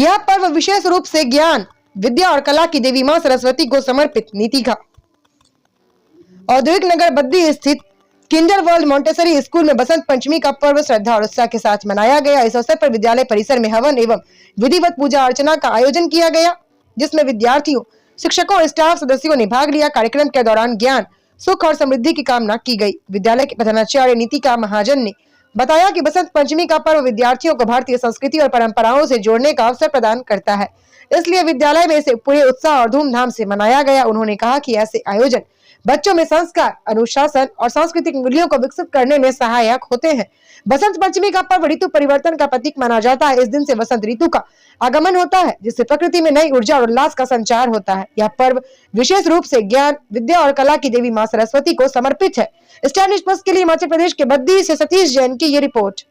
यह पर्व विशेष रूप से ज्ञान, विद्या और कला की देवी मां सरस्वती को समर्पित नीति का औद्योगिक नगर बद्दी स्थित किंडर वर्ल्ड मॉन्टेसरी स्कूल में बसंत पंचमी का पर्व श्रद्धा और उत्साह के साथ मनाया गया। इस अवसर पर विद्यालय परिसर में हवन एवं विधिवत पूजा अर्चना का आयोजन किया गया, जिसमें विद्यार्थियों, शिक्षकों और स्टाफ सदस्यों ने भाग लिया। कार्यक्रम के दौरान ज्ञान, सुख और समृद्धि की कामना की गई। विद्यालय के प्रधानाचार्य नीतिका महाजन ने बताया कि बसंत पंचमी का पर्व विद्यार्थियों को भारतीय संस्कृति और परंपराओं से जोड़ने का अवसर प्रदान करता है, इसलिए विद्यालय में इसे पूरे उत्साह और धूमधाम से मनाया गया। उन्होंने कहा कि ऐसे आयोजन बच्चों में संस्कार, अनुशासन और सांस्कृतिक मूल्यों को विकसित करने में सहायक होते हैं। बसंत पंचमी का पर्व ऋतु परिवर्तन का प्रतीक माना जाता है। इस दिन से वसंत ऋतु का आगमन होता है, जिससे प्रकृति में नई ऊर्जा और उल्लास का संचार होता है। यह पर्व विशेष रूप से ज्ञान, विद्या और कला की देवी मां सरस्वती को समर्पित है। स्टार न्यूज़ प्लस के लिए हिमाचल प्रदेश के बद्दी से सतीश जैन की ये report.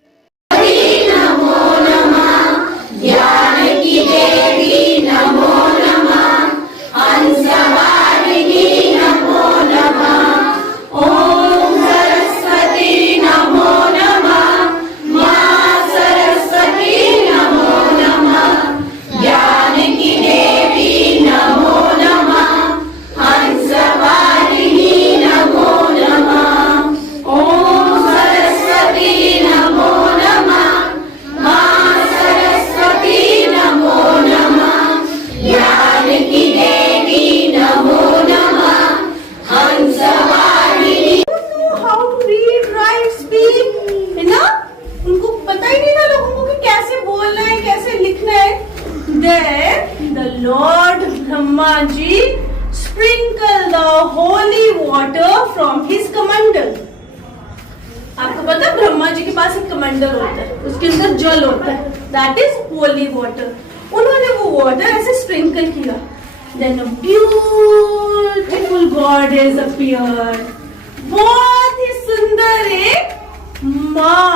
Then the Lord Brahmaji sprinkled the holy water from his कमंडल। आपको पता है ब्रह्मा जी के पास एक कमंडल होता है, उसके अंदर जल होता है, दैट इज होली वाटर। उन्होंने वो वाटर ऐसे स्प्रिंकल किया। Then a beautiful goddess appeared। बहुत ही सुंदर एक माँ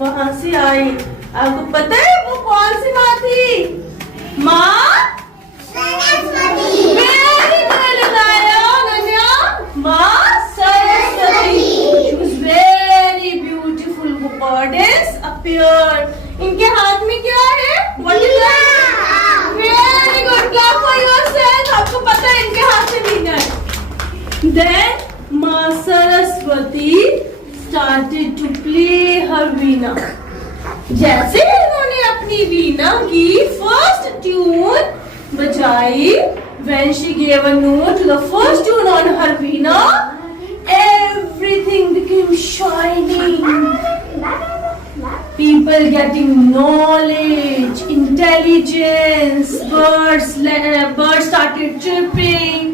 वहां से आई। आपको पता है वो कौन सी माँ थी? माँ सरस्वती। वेरी गुड अनन्या, माँ Saraswati. She was very beautiful goddess appeared। इनके हाथ में क्या है? What is that? Very good, clap for yourself। आपको पता है इनके हाथ में वीणा है। Then माँ Saraswati started to play her वीणा। जैसे उन्होंने अपनी वीणा की फर्स्ट ट्यून बजाई, when she gave a note to the first tune on her veena, everything became shining. People getting knowledge, intelligence, birds started chirping,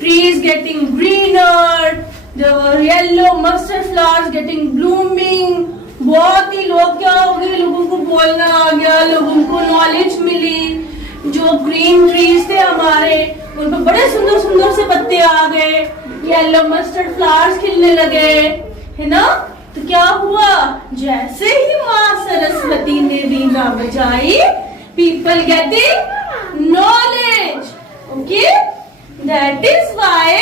trees getting greener, the yellow mustard flowers getting blooming. बहुत ही लोग क्या हो गए, लोगों को बोलना आ गया, लोगों को नॉलेज मिली। जो ग्रीन ट्रीज थे हमारे, उन पर बड़े सुंदर सुंदर से पत्ते आ गए, येलो मस्टर्ड फ्लावर्स खिलने लगे, है ना। तो क्या हुआ, जैसे ही माँ सरस्वती ने वीणा बजाई, people getting knowledge. Okay, that is why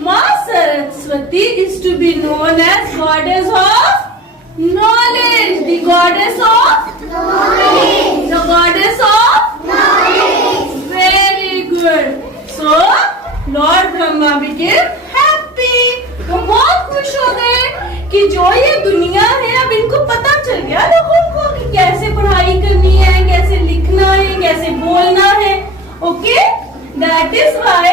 माँ Saraswati is to be known as goddess of knowledge, the goddess of knowledge, the goddess of knowledge. Very good. So Lord Brahma became happy। वो बहुत खुश हो गए कि जो ये दुनिया है अब इनको पता चल गया लोगों को कि कैसे पढ़ाई करनी है, कैसे लिखना है, कैसे बोलना है। Okay, that is why